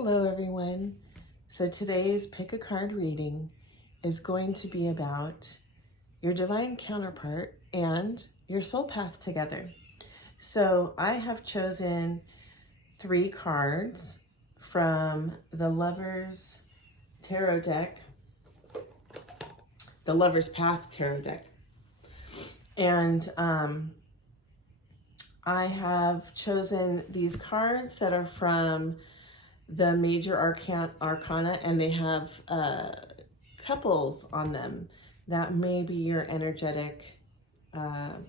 Hello everyone. So today's pick a card reading is going to be about your divine counterpart and your soul path together. So I have chosen 3 cards from the Lover's Tarot deck, the Lover's Path Tarot deck. And I have chosen these cards that are from the major arcana, and they have couples on them. That may be your energetic, the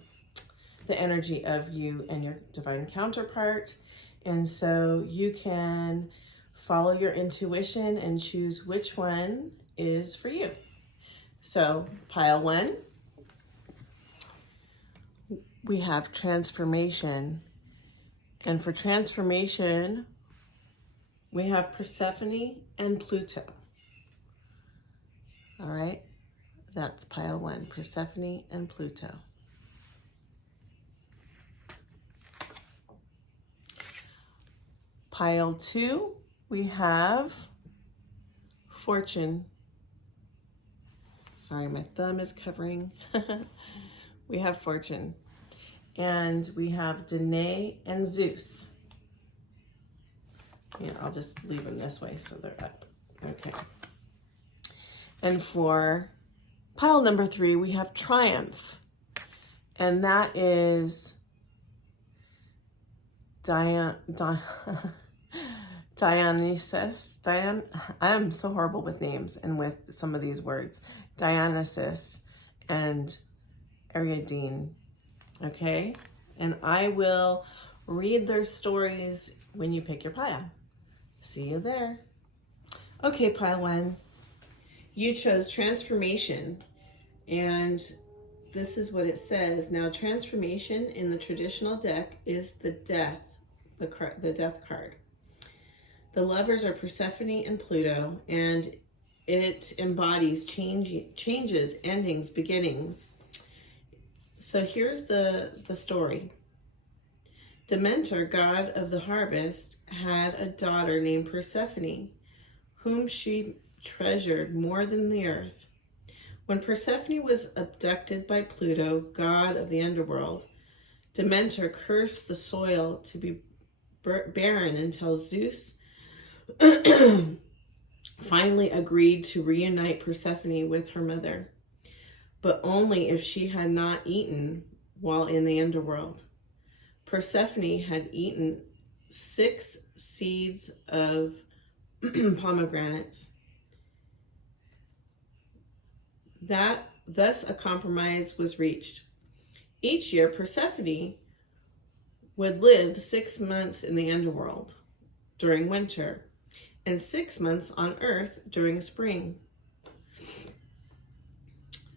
energy of you and your divine counterpart. And so you can follow your intuition and choose which one is for you. So pile 1, we have transformation. And for transformation, we have Persephone and Pluto. All right, that's pile 1, Persephone and Pluto. Pile 2, we have Fortune. Sorry, my thumb is covering. We have Fortune. And we have Danae and Zeus. Yeah, I'll just leave them this way so they're up. Okay. And for pile number 3, we have Triumph. And that is Dionysus. I'm so horrible with names and with some of these words. Dionysus and Ariadne. Okay? And I will read their stories when you pick your pile. See you there. Okay, pile 1. You chose transformation, and this is what it says. Now, transformation in the traditional deck is the death, the death card. The lovers are Persephone and Pluto, and it embodies changes, endings, beginnings. So here's the story. Demeter, god of the harvest, had a daughter named Persephone, whom she treasured more than the earth. When Persephone was abducted by Pluto, god of the underworld, Demeter cursed the soil to be barren until Zeus finally agreed to reunite Persephone with her mother, but only if she had not eaten while in the underworld. Persephone had eaten 6 seeds of pomegranates. Thus a compromise was reached. Each year, Persephone would live 6 months in the underworld during winter and 6 months on Earth during spring.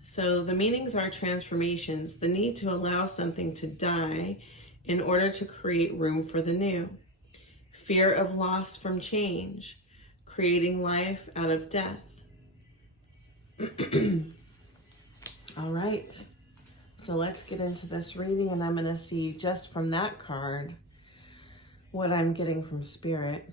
So the meanings are transformations, the need to allow something to die in order to create room for the new. Fear of loss from change, creating life out of death. All right, so let's get into this reading, and I'm going to see just from that card what I'm getting from Spirit.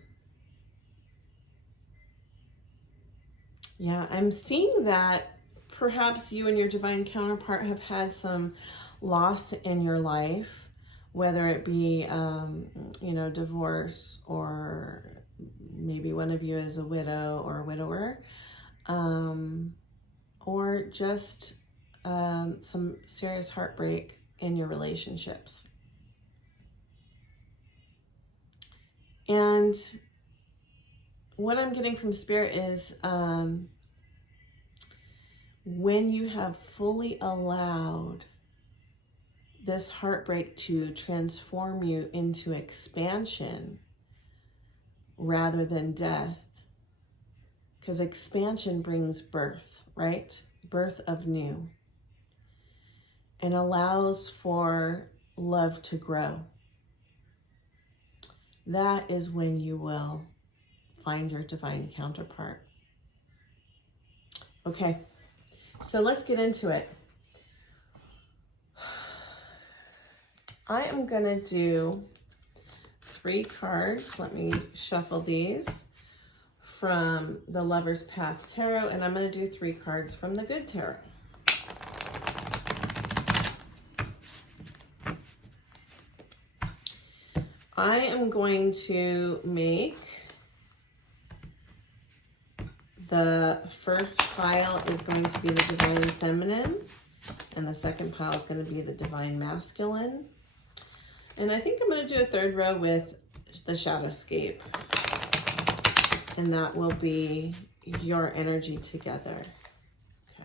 Yeah, I'm seeing that perhaps you and your divine counterpart have had some loss in your life, whether it be, divorce, or maybe one of you is a widow or a widower, or just some serious heartbreak in your relationships. And what I'm getting from Spirit is when you have fully allowed this heartbreak to transform you into expansion rather than death, because expansion brings birth, right? Birth of new, and allows for love to grow. That is when you will find your divine counterpart. Okay, so let's get into it. I am going to do 3 cards. Let me shuffle these. from the Lover's Path Tarot, and I'm going to do 3 cards from the Good Tarot. I am going to make the first pile is going to be the Divine Feminine, and the second pile is going to be the Divine Masculine. And I think I'm going to do a 3rd row with the Shadowscape, and that will be your energy together. Okay.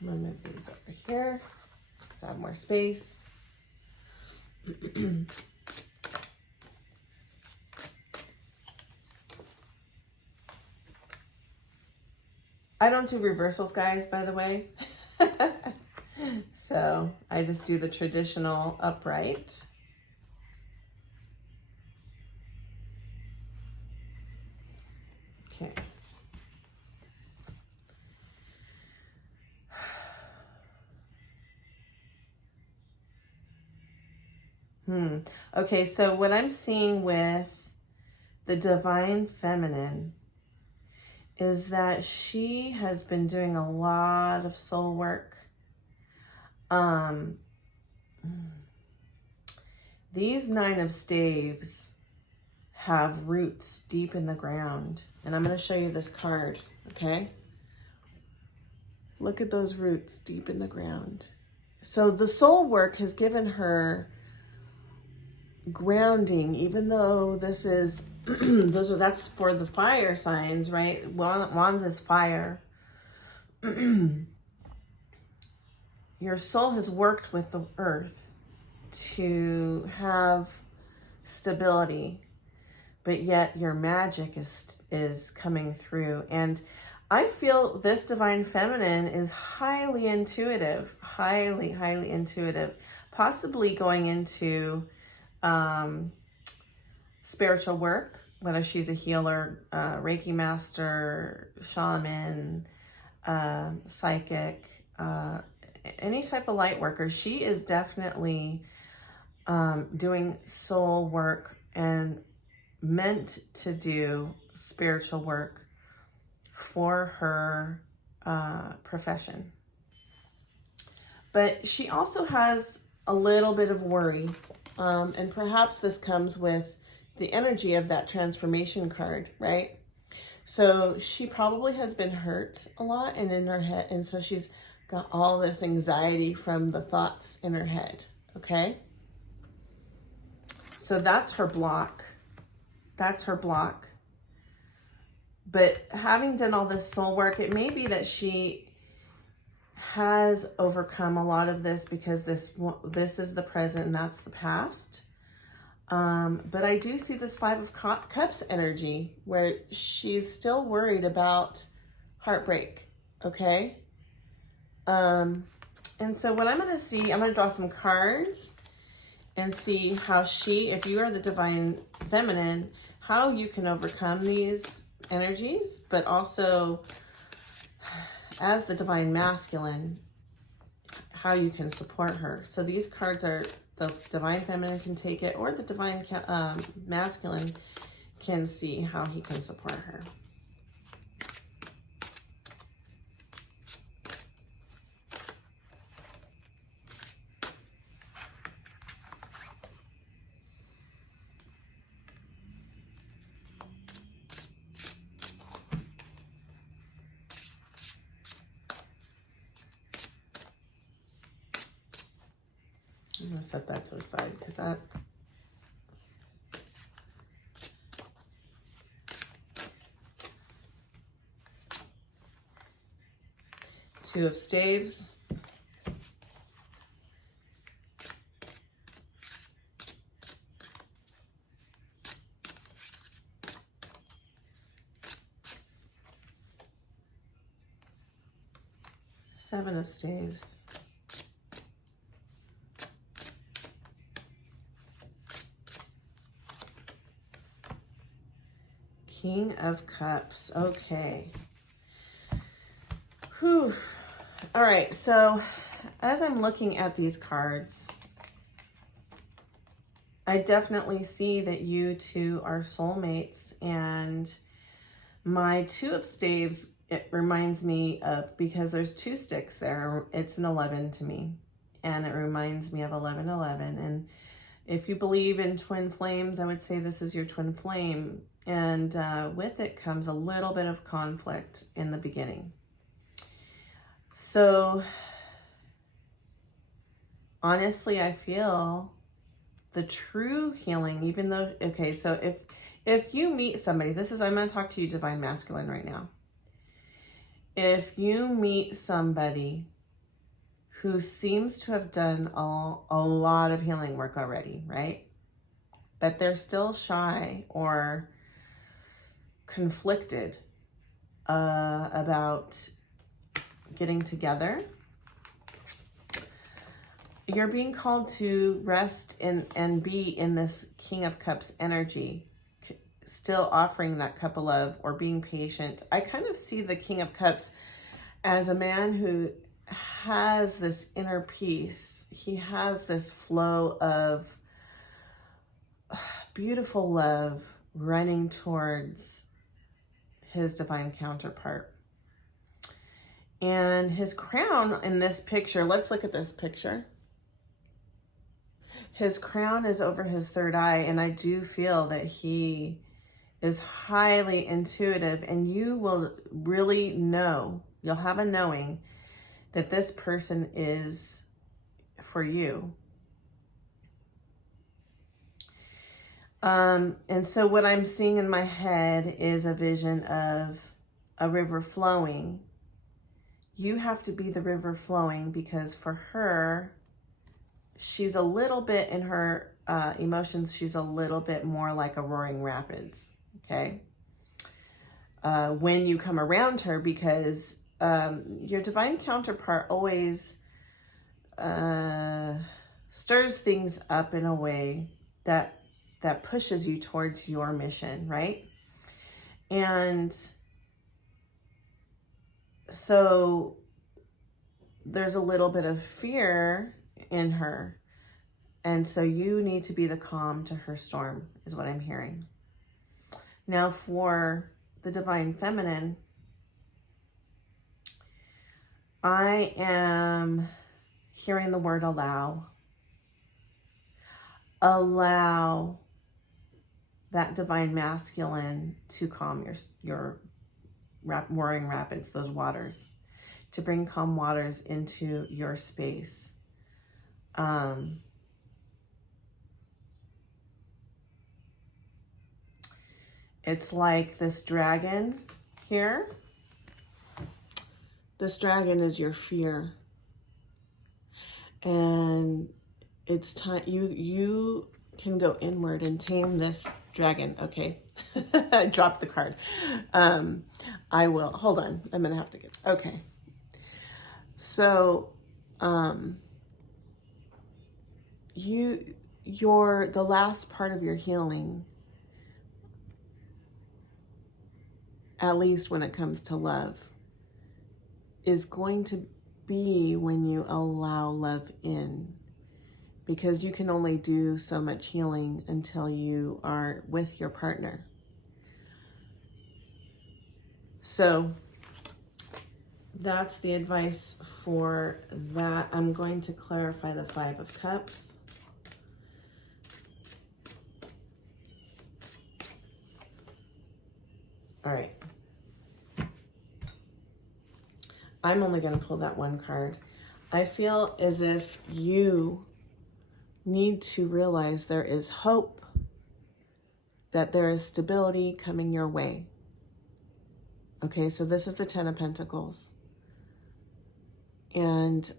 I'm going to move these over here so I have more space. I don't do reversals, guys, by the way. So I just do the traditional upright. Okay. Okay, so what I'm seeing with the Divine Feminine is that she has been doing a lot of soul work. These 9 of Staves have roots deep in the ground. And I'm going to show you this card, okay? Look at those roots deep in the ground. So the soul work has given her grounding, even though this is that's for the fire signs, right? Wands is fire. Your soul has worked with the earth to have stability, but yet your magic is coming through. And I feel this Divine Feminine is highly intuitive, highly intuitive, possibly going into spiritual work, whether she's a healer, Reiki master, shaman, psychic, any type of light worker. She is definitely doing soul work and meant to do spiritual work for her profession. But she also has a little bit of worry. And perhaps this comes with the energy of that transformation card, right? So she probably has been hurt a lot and in her head. And so she's got all this anxiety from the thoughts in her head, okay? So that's her block. That's her block. But having done all this soul work, it may be that she has overcome a lot of this because this is the present and that's the past. But I do see this 5 of Cups energy where she's still worried about heartbreak, okay? And so what I'm going to see, I'm going to draw some cards and see how if you are the Divine Feminine, how you can overcome these energies, but also as the Divine Masculine, how you can support her. So these cards are the Divine Feminine can take it, or the Divine Masculine can see how he can support her. I'm going to set that to the side because that... Two of Staves. Seven of Staves. King of Cups. Okay. Whew. All right. So as I'm looking at these cards, I definitely see that you two are soulmates, and my 2 of staves, it reminds me of, because there's 2 sticks there, it's an 11 to me, and it reminds me of 1111. And if you believe in twin flames, I would say this is your twin flame, and with it comes a little bit of conflict in the beginning. So honestly, I feel the true healing, even though, okay, so if you meet somebody, I'm going to talk to you, Divine Masculine, right now. If you meet somebody who seems to have done a lot of healing work already, right? But they're still shy or conflicted about getting together, you're being called to rest and be in this King of Cups energy, still offering that cup of love or being patient. I kind of see the King of Cups as a man who has this inner peace. He has this flow of beautiful love running towards his divine counterpart. And his crown in this picture, let's look at this picture. His crown is over his third eye, and I do feel that he is highly intuitive, and you will really know, you'll have a knowing that this person is for you. And so what I'm seeing in my head is a vision of a river flowing. You have to be the river flowing, because for her, she's a little bit in her emotions, she's a little bit more like a roaring rapids, okay? When you come around her, because your divine counterpart always stirs things up in a way that pushes you towards your mission, right? And so there's a little bit of fear in her. And so you need to be the calm to her storm, is what I'm hearing. Now for the divine feminine, I am hearing the word allow. Allow that divine masculine to calm your roaring rapids, those waters, to bring calm waters into your space. It's like this dragon here. This dragon is your fear. And it's time, you can go inward and tame this dragon. Okay. I dropped the card. I will, hold on. I'm going to have to get, okay. So, the last part of your healing, at least when it comes to love, is going to be when you allow love in, because you can only do so much healing until you are with your partner. So that's the advice for that. I'm going to clarify the 5 of Cups. All right. I'm only going to pull that one card. I feel as if you need to realize there is hope, that there is stability coming your way. Okay, so this is the 10 of Pentacles. And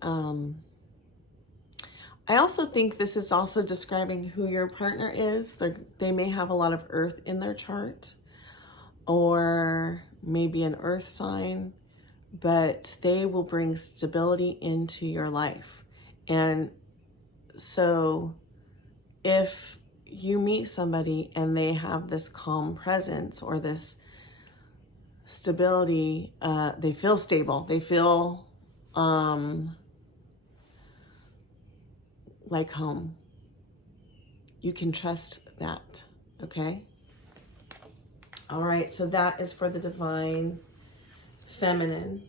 I also think this is also describing who your partner is. They may have a lot of earth in their chart, or maybe an earth sign, but they will bring stability into your life. And so if you meet somebody and they have this calm presence or this stability, they feel stable, they feel like home. You can trust that, okay? All right, so that is for the Divine Feminine.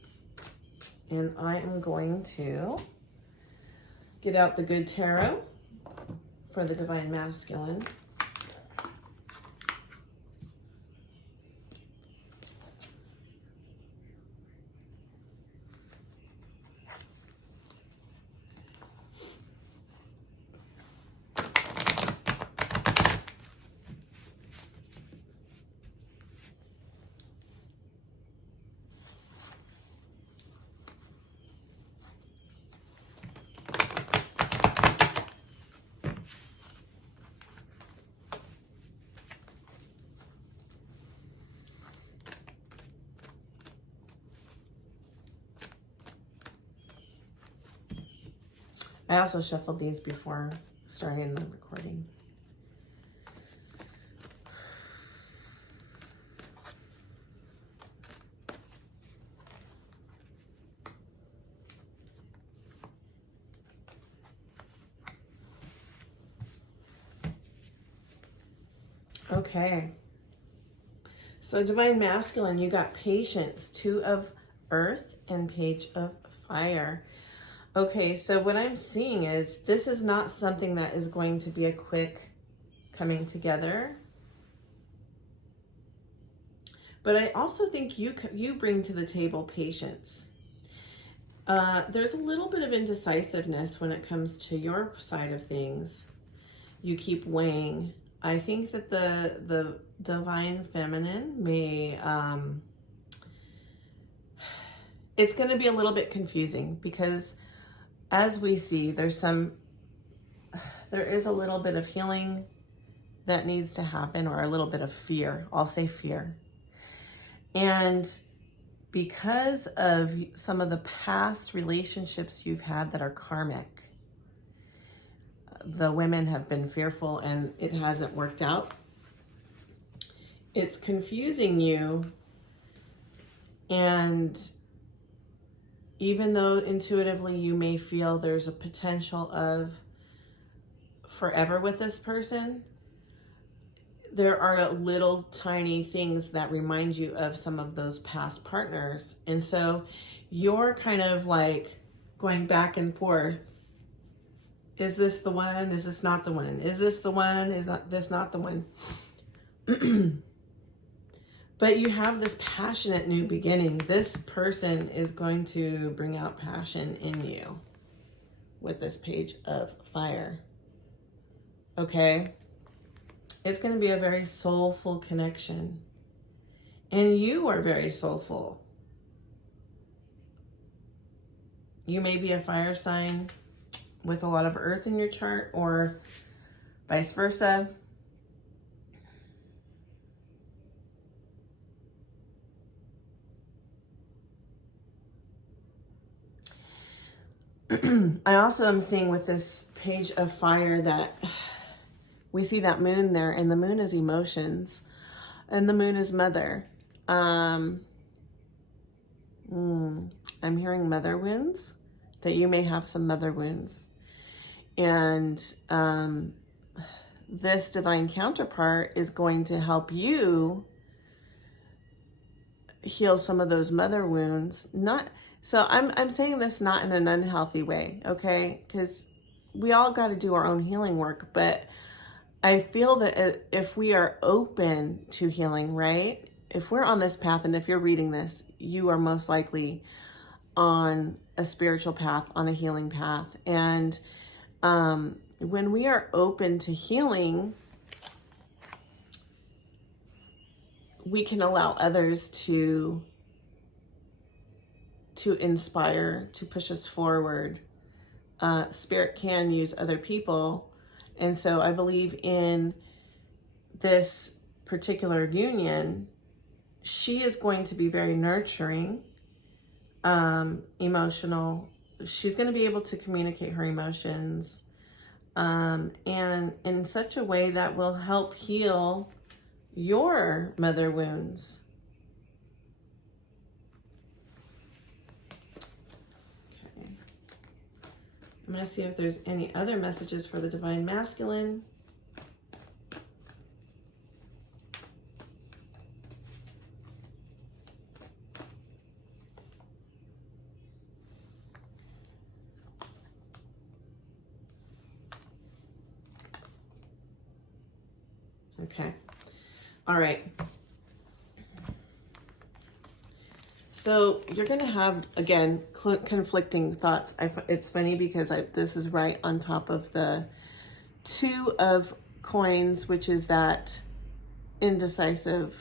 And I am going to get out the Good Tarot for the Divine Masculine. I also shuffled these before starting the recording. Okay. So Divine Masculine, you got Patience, Two of Earth, and Page of Fire. Okay, so what I'm seeing is this is not something that is going to be a quick coming together. But I also think you bring to the table patience. There's a little bit of indecisiveness when it comes to your side of things. You keep weighing. I think that the Divine Feminine may... it's going to be a little bit confusing because as we see, there is a little bit of healing that needs to happen, or a little bit of fear. I'll say fear. And because of some of the past relationships you've had that are karmic, the women have been fearful and it hasn't worked out. It's confusing you. And even though intuitively you may feel there's a potential of forever with this person, there are little tiny things that remind you of some of those past partners. And so you're kind of like going back and forth. Is this the one? Is this not the one? Is this the one? Is this not the one? But you have this passionate new beginning. This person is going to bring out passion in you with this Page of Fire. Okay? It's going to be a very soulful connection. And you are very soulful. You may be a fire sign with a lot of earth in your chart, or vice versa. I also am seeing with this Page of Fire that we see that moon there, and the moon is emotions, and the moon is mother. I'm hearing mother wounds, that you may have some mother wounds. And this Divine Counterpart is going to help you heal some of those mother wounds. So I'm saying this not in an unhealthy way, okay? Because we all got to do our own healing work, but I feel that if we are open to healing, right? If we're on this path, and if you're reading this, you are most likely on a spiritual path, on a healing path. And when we are open to healing, we can allow others to inspire, to push us forward. Spirit can use other people. And so I believe in this particular union, she is going to be very nurturing, emotional. She's going to be able to communicate her emotions, and in such a way that will help heal your mother wounds. Okay. I'm going to see if there's any other messages for the Divine Masculine. Okay. All right. So you're going to have, again, conflicting thoughts. It's funny because this is right on top of the Two of Coins, which is that indecisive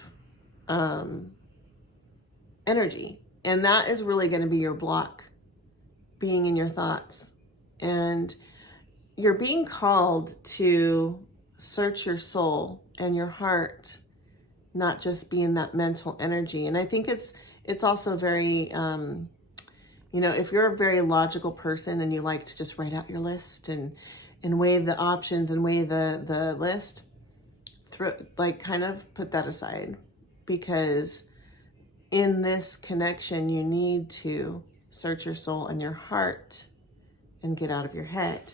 energy. And that is really going to be your block, being in your thoughts. And you're being called to search your soul and your heart, not just be in that mental energy. And I think it's also very, you know, if you're a very logical person and you like to just write out your list and weigh the options and weigh the list, like kind of put that aside, because in this connection, you need to search your soul and your heart and get out of your head.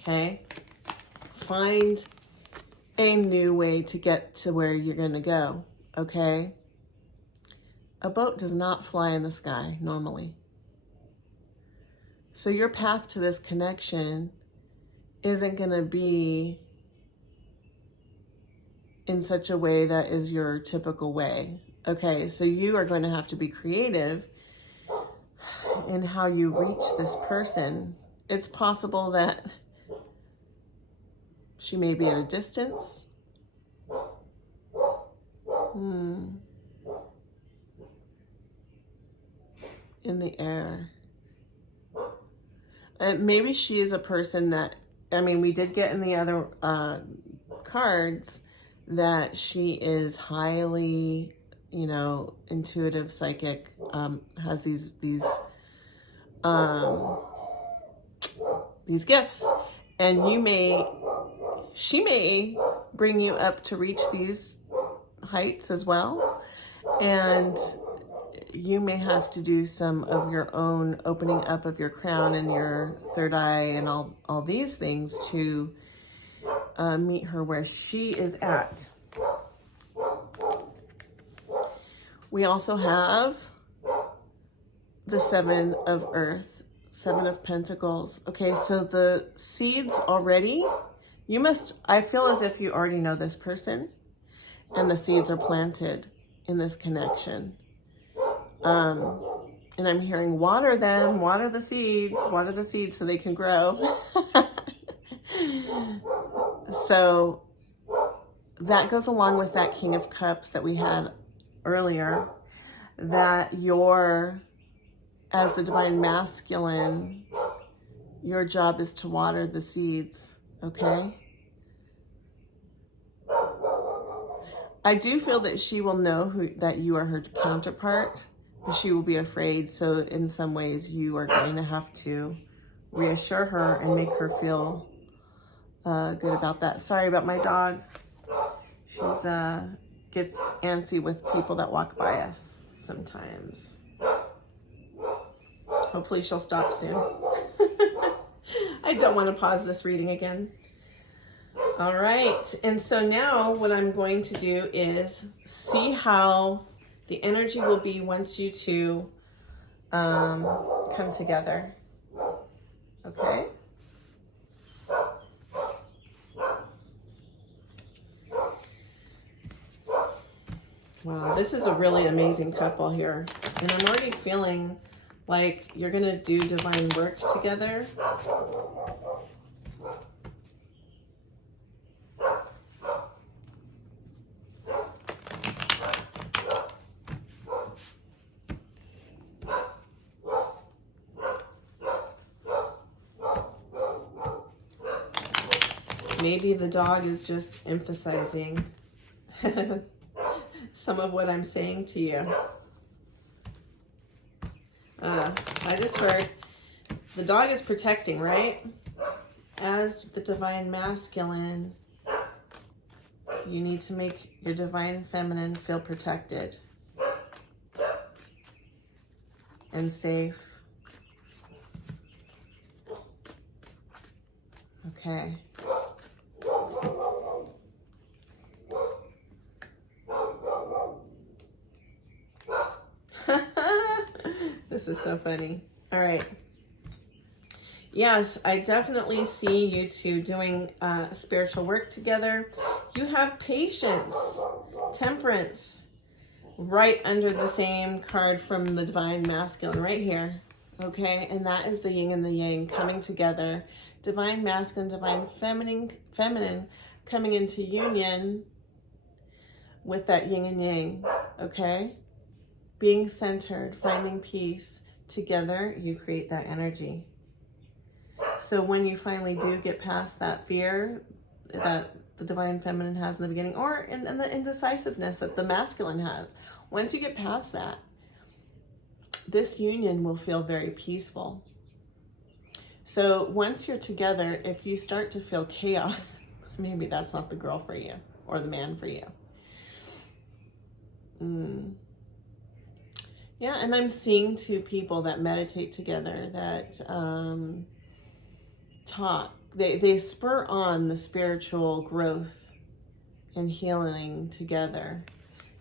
Okay? Find a new way to get to where you're going to go. Okay? A boat does not fly in the sky normally. So your path to this connection isn't going to be in such a way that is your typical way. Okay, so you are going to have to be creative in how you reach this person. It's possible that she may be at a distance. In the air. Maybe she is a person that, I mean, we did get in the other cards that she is highly, you know, intuitive, psychic, has these gifts, and she may bring you up to reach these heights as well, and you may have to do some of your own opening up of your crown and your third eye and all these things to meet her where she is at. We also have the Seven of Earth, Seven of Pentacles. Okay, so the seeds already, I feel as if you already know this person, and the seeds are planted in this connection. And I'm hearing water them, water the seeds so they can grow. So that goes along with that King of Cups that we had earlier, that as the Divine Masculine, your job is to water the seeds, okay? I do feel that she will know that you are her counterpart, but she will be afraid. So in some ways, you are going to have to reassure her and make her feel good about that. Sorry about my dog. She's gets antsy with people that walk by us sometimes. Hopefully she'll stop soon. I don't want to pause this reading again. All right, and so now what I'm going to do is see how the energy will be once you two come together. Okay? Wow, this is a really amazing couple here. And I'm already feeling like you're going to do divine work together. Maybe the dog is just emphasizing some of what I'm saying to you. I just heard the dog is protecting, right? As the Divine Masculine, you need to make your Divine Feminine feel protected and safe. Okay. This is so funny. All right. Yes, I definitely see you two doing spiritual work together. You have patience, temperance, right under the same card from the Divine Masculine, right here. Okay, and that is the yin and the yang coming together. Divine Masculine, Divine Feminine coming into union with that yin and yang. Okay, being centered, finding peace. Together, you create that energy. So when you finally do get past that fear that the Divine Feminine has in the beginning, or in the indecisiveness that the Masculine has, once you get past that, this union will feel very peaceful. So once you're together, if you start to feel chaos, maybe that's not the girl for you or the man for you. Yeah, and I'm seeing two people that meditate together, that talk. They spur on the spiritual growth and healing together.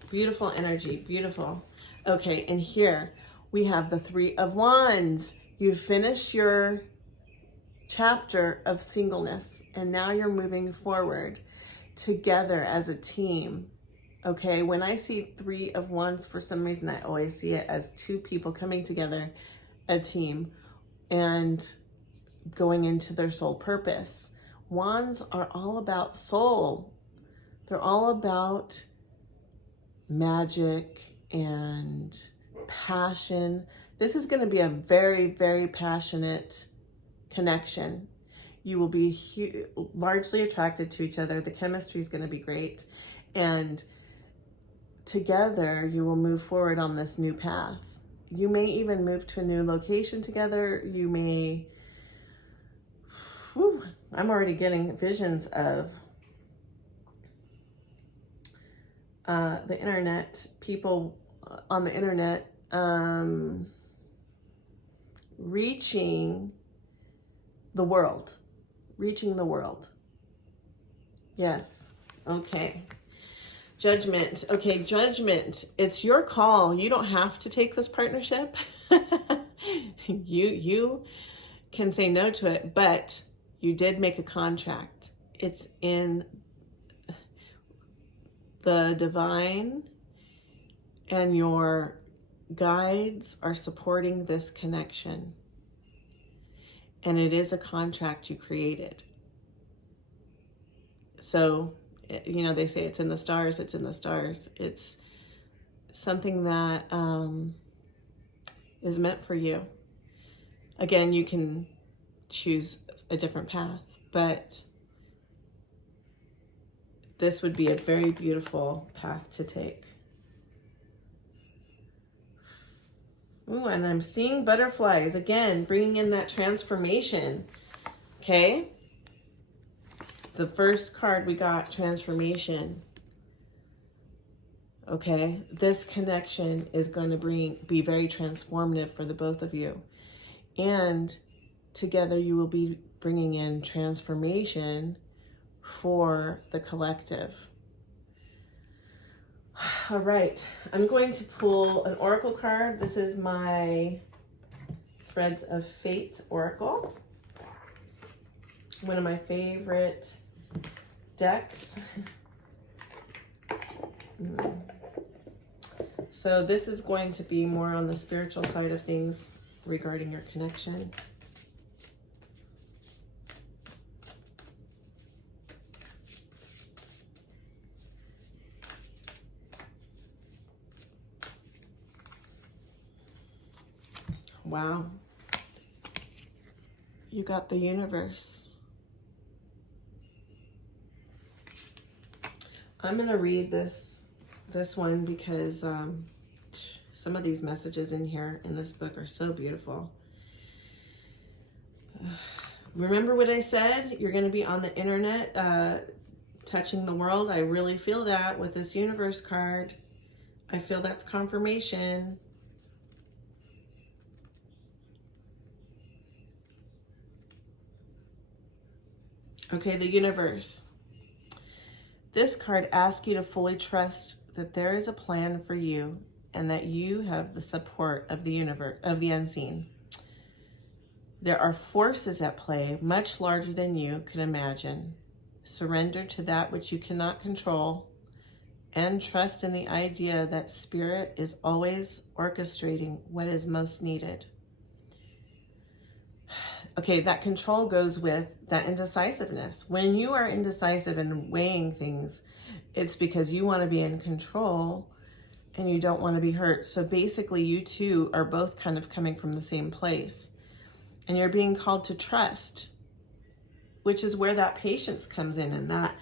Beautiful energy, beautiful. Okay, and here we have the Three of Wands. You finish your chapter of singleness, and now you're moving forward together as a team. Okay, when I see Three of Wands, for some reason, I always see it as two people coming together, a team, and going into their soul purpose. Wands are all about soul. They're all about magic and passion. This is going to be a very, very passionate connection. You will be largely attracted to each other. The chemistry is going to be great. And together, you will move forward on this new path. You may even move to a new location together. You may... I'm already getting visions of the internet, people on the internet reaching the world. Yes. Okay. Judgment. Okay, judgment. It's your call. You don't have to take this partnership. You can say no to it, but you did make a contract. It's in the divine, and your guides are supporting this connection. And it is a contract you created. So, you know, they say it's in the stars, it's in the stars. It's something that is meant for you. Again, you can choose a different path, but this would be a very beautiful path to take. Ooh, and I'm seeing butterflies again, bringing in that transformation. Okay. The first card we got, transformation. Okay. This connection is going to be very transformative for the both of you. And together you will be bringing in transformation for the collective. All right, I'm going to pull an oracle card. This is my Threads of Fate oracle. One of my favorite decks. So this is going to be more on the spiritual side of things regarding your connection. Wow. You got the universe. I'm going to read this one because some of these messages in here in this book are so beautiful. Remember what I said? You're going to be on the internet touching the world. I really feel that with this universe card. I feel that's confirmation. Okay, the universe. This card asks you to fully trust that there is a plan for you and that you have the support of the universe, of the unseen. There are forces at play much larger than you could imagine. Surrender to that which you cannot control and trust in the idea that Spirit is always orchestrating what is most needed. Okay, that control goes with that indecisiveness. When you are indecisive and weighing things, it's because you want to be in control and you don't want to be hurt. So basically, you two are both kind of coming from the same place. And you're being called to trust, which is where that patience comes in and that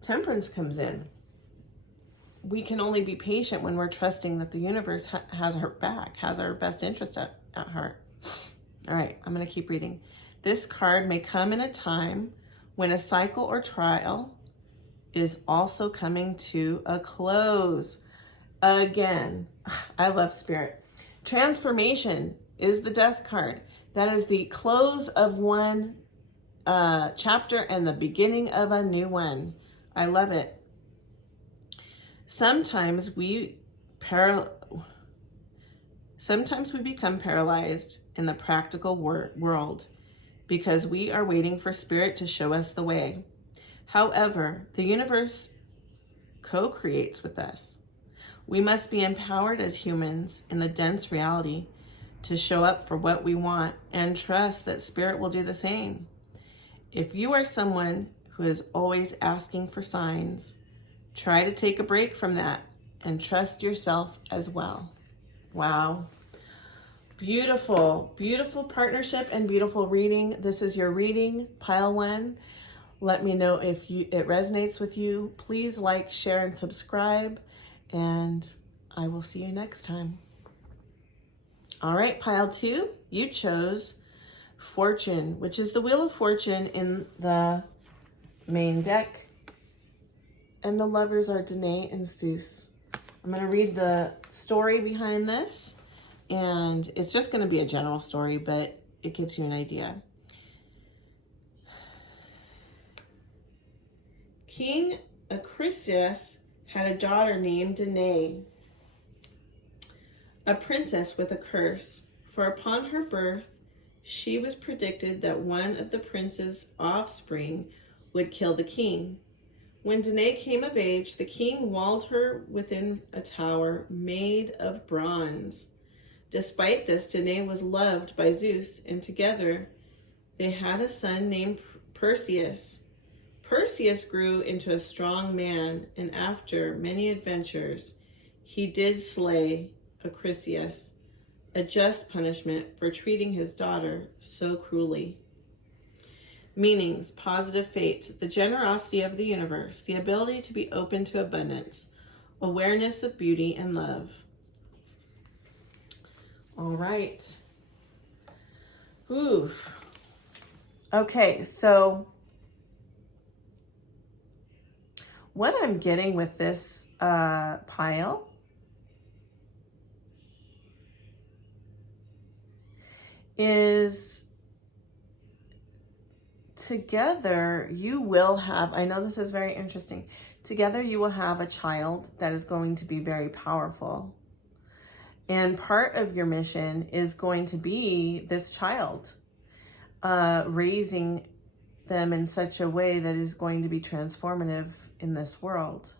temperance comes in. We can only be patient when we're trusting that the universe has our back, has our best interest at heart. All right, I'm going to keep reading. This card may come in a time when a cycle or trial is also coming to a close. Again, I love Spirit. Transformation is the Death card. That is the close of one chapter and the beginning of a new one. I love it. Sometimes we become paralyzed in the practical world because we are waiting for Spirit to show us the way. However, the universe co-creates with us. We must be empowered as humans in the dense reality to show up for what we want and trust that Spirit will do the same. If you are someone who is always asking for signs, try to take a break from that and trust yourself as well. Wow. Beautiful, beautiful partnership and beautiful reading. This is your reading, pile 1. Let me know if it resonates with you. Please like, share, and subscribe, and I will see you next time. All right, pile 2, you chose Fortune, which is the Wheel of Fortune in the main deck. And the lovers are Danae and Seuss. I'm going to read the story behind this. And it's just going to be a general story, but it gives you an idea. King Acrisius had a daughter named Danae, a princess with a curse. For upon her birth, she was predicted that one of the prince's offspring would kill the king. When Danae came of age, the king walled her within a tower made of bronze. Despite this, Danae was loved by Zeus, and together they had a son named Perseus. Perseus grew into a strong man, and after many adventures, he did slay Acrisius, a just punishment for treating his daughter so cruelly. Meanings: positive fate, the generosity of the universe, the ability to be open to abundance, awareness of beauty and love. All right. Ooh. Okay, so what I'm getting with this pile is together you will have, I know this is very interesting, together you will have a child that is going to be very powerful. And part of your mission is going to be this child, raising them in such a way that is going to be transformative in this world.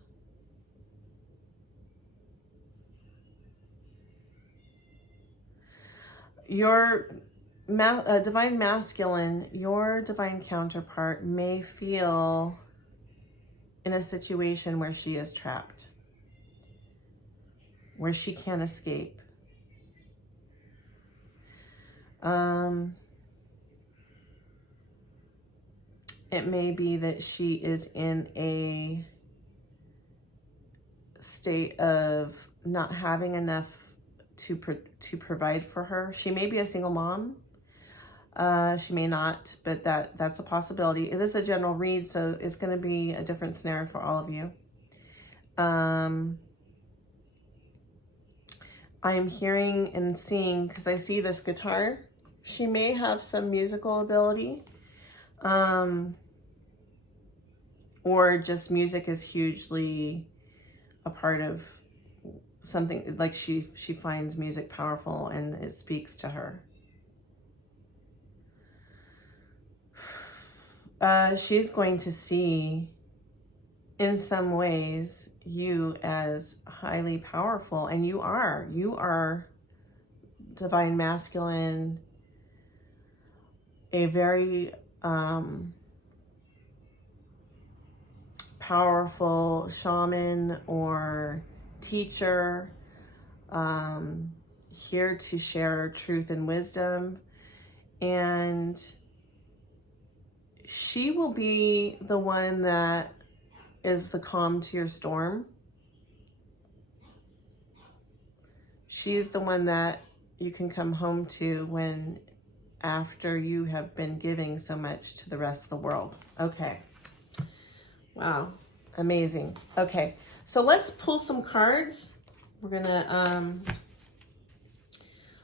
Your divine masculine, your divine counterpart may feel in a situation where she is trapped, where she can't escape. It may be that she is in a state of not having enough to provide for her. She may be a single mom. She may not, but that's a possibility. It is a general read, so it's going to be a different scenario for all of you. I am hearing and seeing, because I see this guitar, she may have some musical ability. or just music is hugely a part of something, like she finds music powerful and it speaks to her. She's going to see in some ways you as highly powerful, and you are divine masculine, a very powerful shaman or teacher, here to share truth and wisdom. And she will be the one that is the calm to your storm. She's the one that you can come home to when, after you have been giving so much to the rest of the world. Okay. Wow. Amazing. Okay. So let's pull some cards. We're going to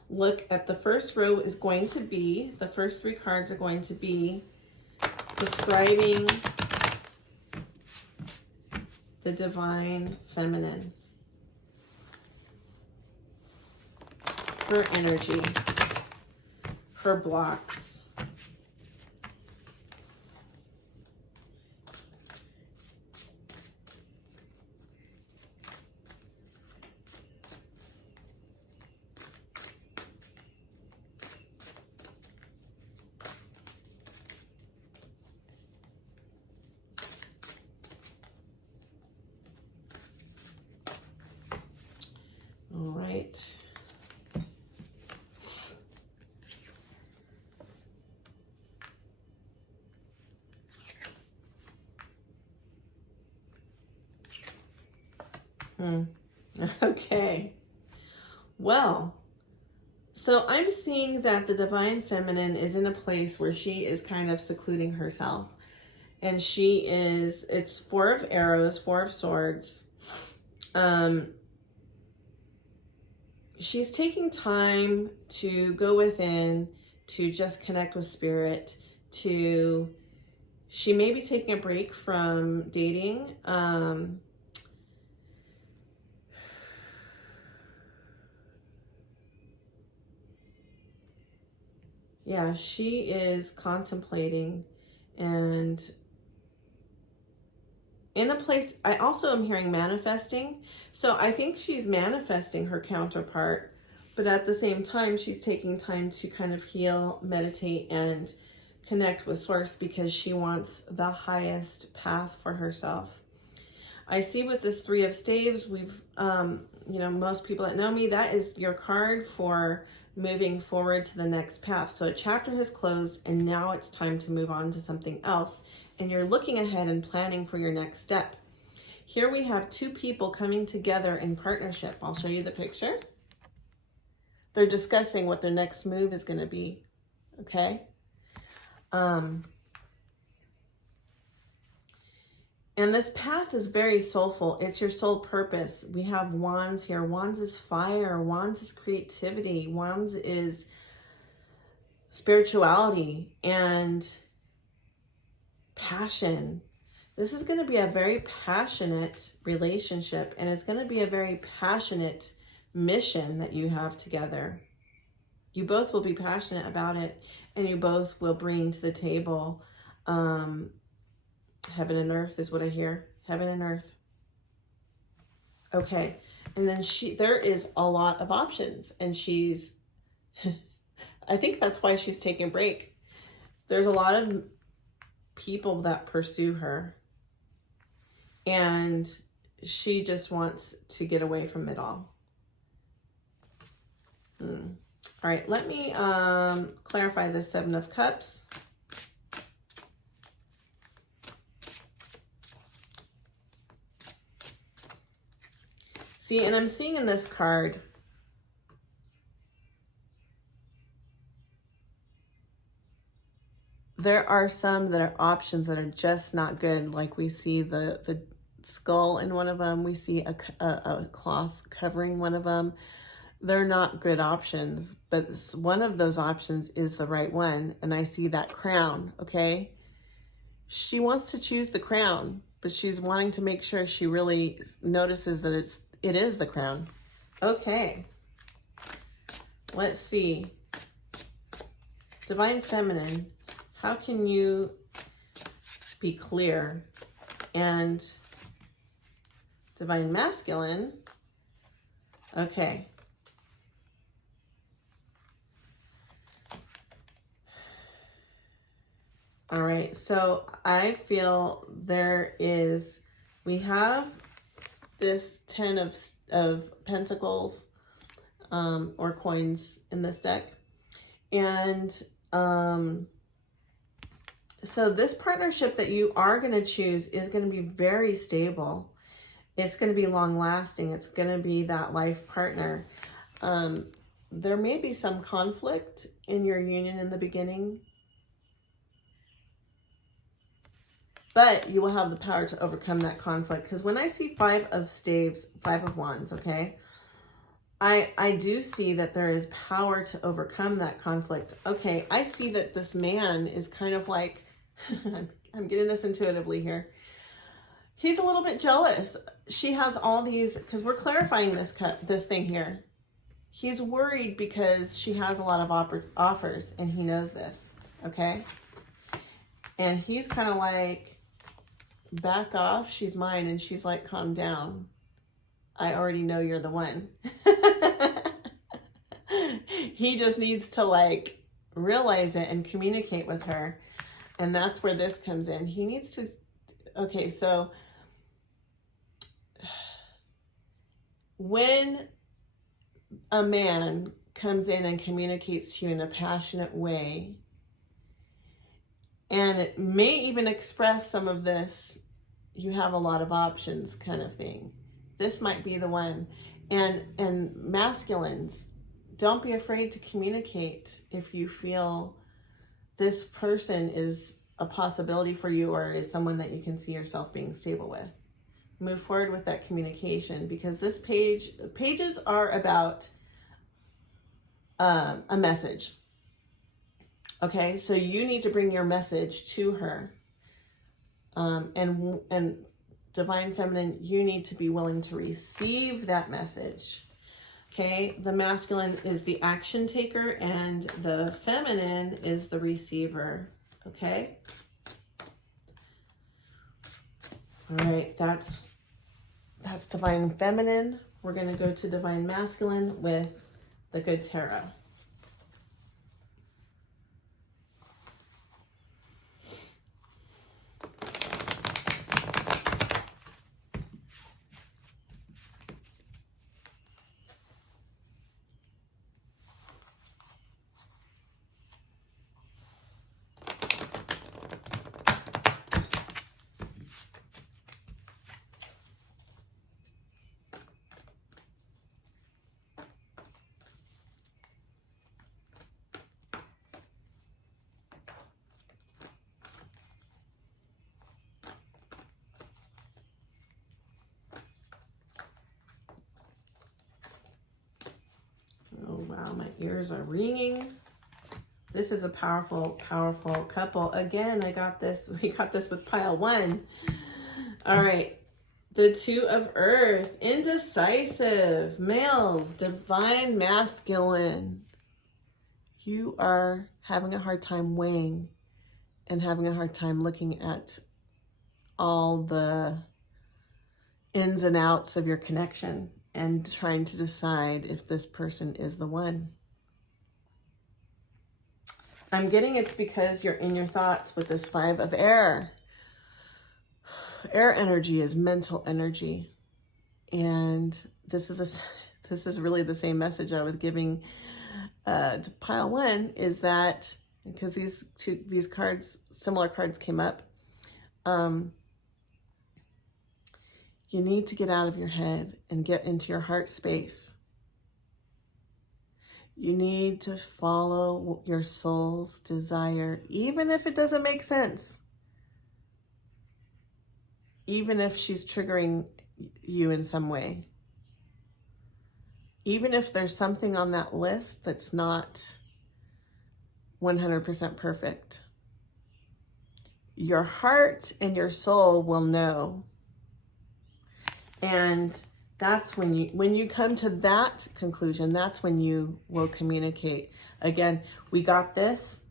look at the first row is going to be, the first 3 cards are going to be describing the divine feminine, her energy, her blocks. All right. Okay. Well, so I'm seeing that the divine feminine is in a place where she is kind of secluding herself. And she is, it's 4 of arrows, 4 of swords. She's taking time to go within, to just connect with spirit, she may be taking a break from dating. Yeah, she is contemplating and in a place. I also am hearing manifesting. So I think she's manifesting her counterpart, but at the same time, she's taking time to kind of heal, meditate, and connect with source because she wants the highest path for herself. I see with this 3 of staves, we've, most people that know me, that is your card for moving forward to the next path. So a chapter has closed and now it's time to move on to something else. And you're looking ahead and planning for your next step. Here we have 2 people coming together in partnership. I'll show you the picture. They're discussing what their next move is going to be. Okay. And this path is very soulful. It's your soul purpose. We have wands here. Wands is fire. Wands is creativity. Wands is spirituality and passion. This is going to be a very passionate relationship, and it's going to be a very passionate mission that you have together. You both will be passionate about it, and you both will bring to the table heaven and earth is what I hear. Heaven and earth. Okay. And then there is a lot of options, and she's, I think that's why she's taking a break. There's a lot of people that pursue her, and she just wants to get away from it all. All right. Let me clarify the 7 of Cups. See, and I'm seeing in this card, there are some that are options that are just not good. Like we see the skull in one of them. We see a cloth covering one of them. They're not good options, but one of those options is the right one. And I see that crown, okay? She wants to choose the crown. but she's wanting to make sure she really notices that it is the crown. Okay. Let's see. Divine Feminine, how can you be clear? And Divine Masculine, okay. All right, so I feel we have this 10 of Pentacles or coins in this deck. And so this partnership that you are going to choose is going to be very stable. It's going to be long lasting. It's going to be that life partner. There may be some conflict in your union in the beginning, but you will have the power to overcome that conflict. Because when I see 5 of staves, 5 of wands, okay, I do see that there is power to overcome that conflict. Okay, I see that this man is kind of like, I'm getting this intuitively here. He's a little bit jealous. She has all these, because we're clarifying this thing here. He's worried because she has a lot of offers, and he knows this, okay? And he's kind of like, back off, she's mine. And she's like, calm down. I already know you're the one. He just needs to like realize it and communicate with her. And that's where this comes in. He needs to, okay, so when a man comes in and communicates to you in a passionate way, and it may even express some of this, you have a lot of options kind of thing. This might be the one. And masculines, don't be afraid to communicate if you feel this person is a possibility for you or is someone that you can see yourself being stable with. Move forward with that communication, because this pages are about a message. Okay, so you need to bring your message to her. And Divine Feminine, you need to be willing to receive that message. Okay, the masculine is the action taker and the feminine is the receiver. Okay. All right, that's Divine Feminine. We're going to go to Divine Masculine with the Good Tarot. Oh, wow, my ears are ringing. This is a powerful, powerful couple. Again, we got this with pile 1. All right. The 2 of Earth, indecisive, males, Divine Masculine. You are having a hard time weighing and having a hard time looking at all the ins and outs of your connection and trying to decide if this person is the one. I'm getting it's because you're in your thoughts with this 5 of air. Air energy is mental energy. And this is really the same message I was giving to pile 1, is that because these cards, similar cards came up, you need to get out of your head and get into your heart space. You need to follow your soul's desire, even if it doesn't make sense. Even if she's triggering you in some way. Even if there's something on that list that's not 100% perfect. Your heart and your soul will know. And that's when you come to that conclusion, that's when you will communicate. Again, we got this.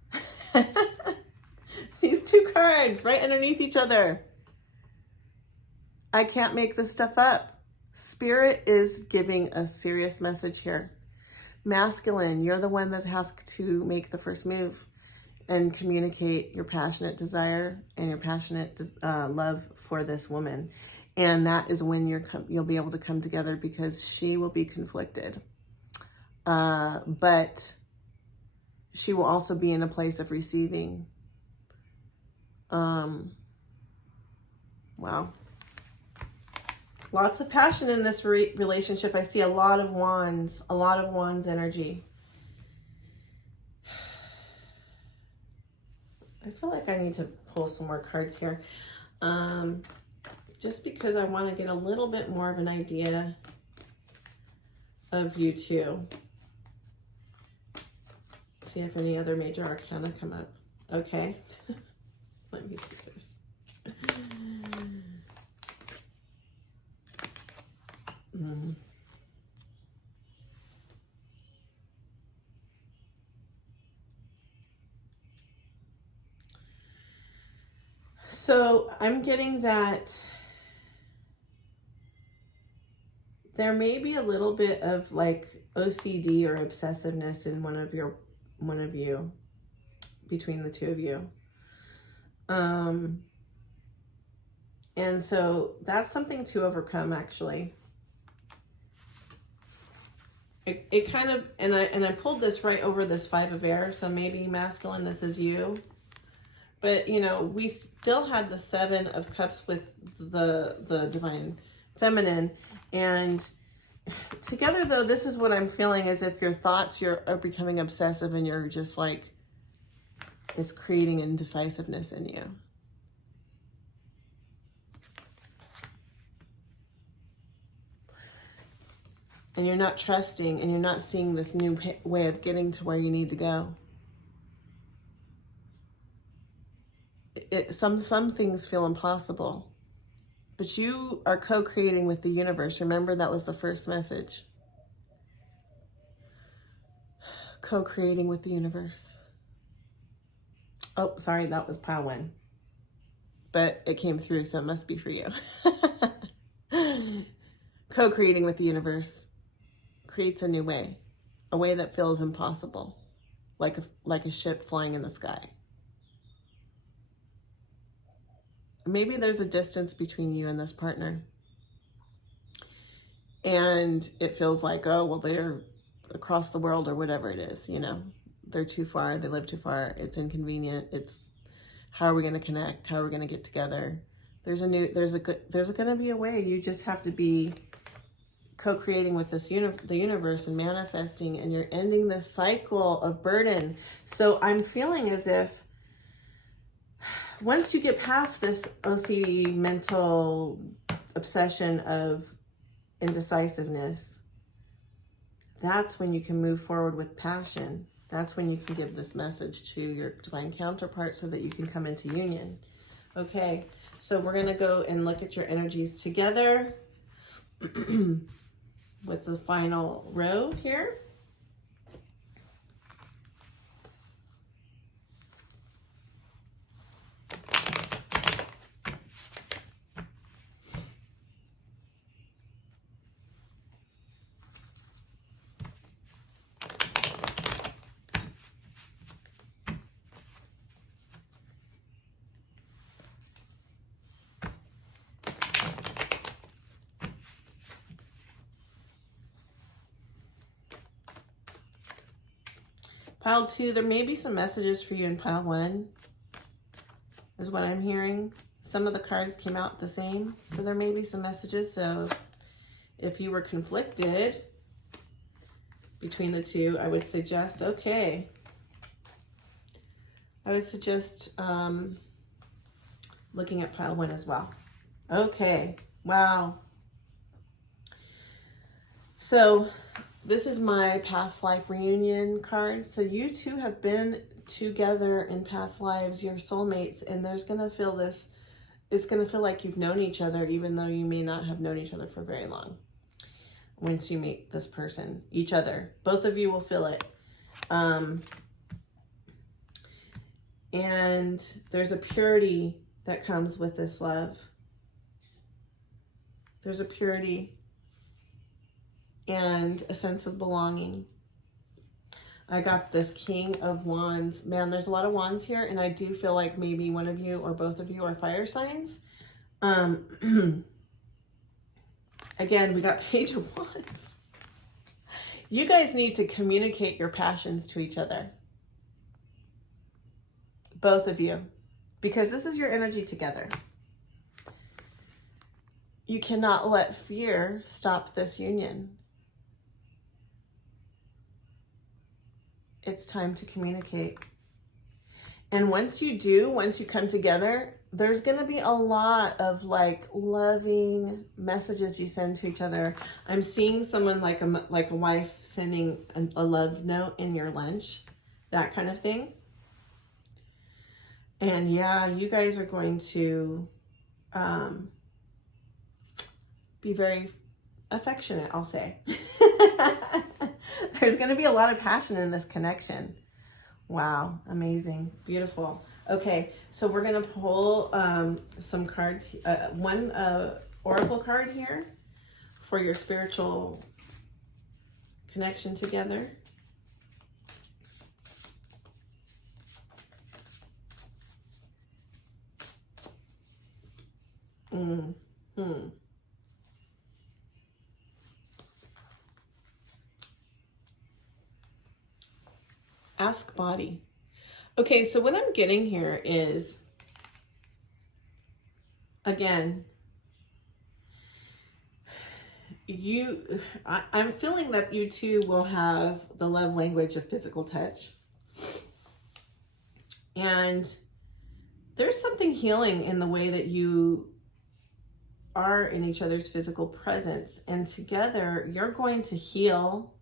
These two cards right underneath each other. I can't make this stuff up. Spirit is giving a serious message here. Masculine, you're the one that has to make the first move and communicate your passionate desire and your passionate love for this woman. And that is when you'll be able to come together, because she will be conflicted. But she will also be in a place of receiving. Wow. Lots of passion in this relationship. I see a lot of wands energy. I feel like I need to pull some more cards here. Just because I want to get a little bit more of an idea of you two. See if any other major arcana come up. Okay. Let me see this. So I'm getting that there may be a little bit of like OCD or obsessiveness in one of you, between the two of you. And so that's something to overcome, actually. It kind of, and I pulled this right over this Five of Air, so maybe masculine, this is you. But, you know, we still had the Seven of Cups with the divine feminine. And together, though, this is what I'm feeling, as if your thoughts are becoming obsessive, and you're just like, it's creating indecisiveness in you. And you're not trusting, and you're not seeing this new way of getting to where you need to go. Some things feel impossible, but you are co-creating with the universe. Remember, that was the first message. Co-creating with the universe. Oh, sorry, that was pile one. But it came through, so it must be for you. Co-creating with the universe creates a new way, a way that feels impossible, like a ship flying in the sky. Maybe there's a distance between you and this partner, and it feels like, oh, well, they're across the world or whatever it is, you know, they're too far, they live too far, it's inconvenient, it's, how are we going to connect, how are we going to get together? There's going to be a way. You just have to be co-creating with this the universe and manifesting, and you're ending this cycle of burden. So I'm feeling as if once you get past this OCD mental obsession of indecisiveness, that's when you can move forward with passion. That's when you can give this message to your divine counterpart so that you can come into union. Okay, so we're going to go and look at your energies together with the final row here. Pile two, there may be some messages for you in pile one, is what I'm hearing. Some of the cards came out the same, so there may be some messages. So if you were conflicted between the two, I would suggest, okay, I would suggest looking at pile one as well. Okay, wow. So this is my past life reunion card. So you two have been together in past lives, your soulmates, and there's going to feel this, it's going to feel like you've known each other, even though you may not have known each other for very long. Once you meet this person, each other, both of you will feel it. And there's a purity that comes with this love. There's a purity and a sense of belonging. I got this King of Wands. Man, there's a lot of wands here, and I do feel like maybe one of you or both of you are fire signs. Again, we got Page of Wands. You guys need to communicate your passions to each other. Both of you. Because this is your energy together. You cannot let fear stop this union. It's time to communicate. And once you do, once you come together, there's going to be a lot of like loving messages you send to each other. I'm seeing someone like a wife sending a love note in your lunch, that kind of thing. And yeah, you guys are going to be very affectionate, I'll say. There's going to be a lot of passion in this connection. Wow, amazing, beautiful. Okay, so we're going to pull some cards, one oracle card here for your spiritual connection together. Ask body. Okay, so what I'm getting here is, again, I'm feeling that you two will have the love language of physical touch. And there's something healing in the way that you are in each other's physical presence. And together, you're going to heal.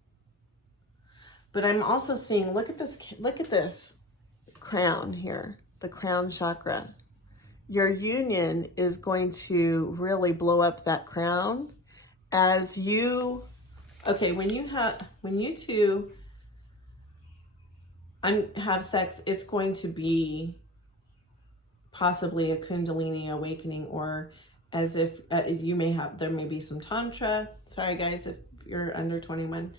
But I'm also seeing, look at this crown here, the crown chakra. Your union is going to really blow up that crown as you, okay, when you two have sex, it's going to be possibly a Kundalini awakening, or as if you may have, there may be some Tantra. Sorry guys, if you're under 21.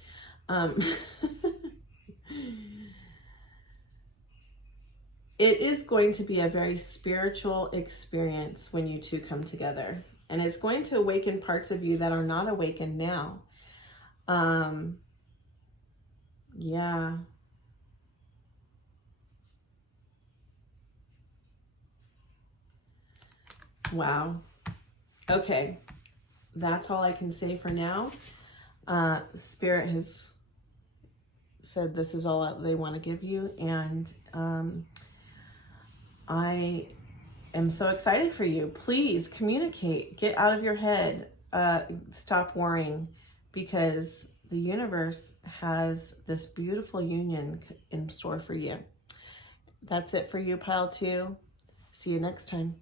It is going to be a very spiritual experience when you two come together. And it's going to awaken parts of you that are not awakened now. Yeah. Wow. Okay. That's all I can say for now. Spirit has said this is all they want to give you. And I am so excited for you. Please communicate. Get out of your head. Stop worrying, because the universe has this beautiful union in store for you. That's it for you, Pile 2. See you next time.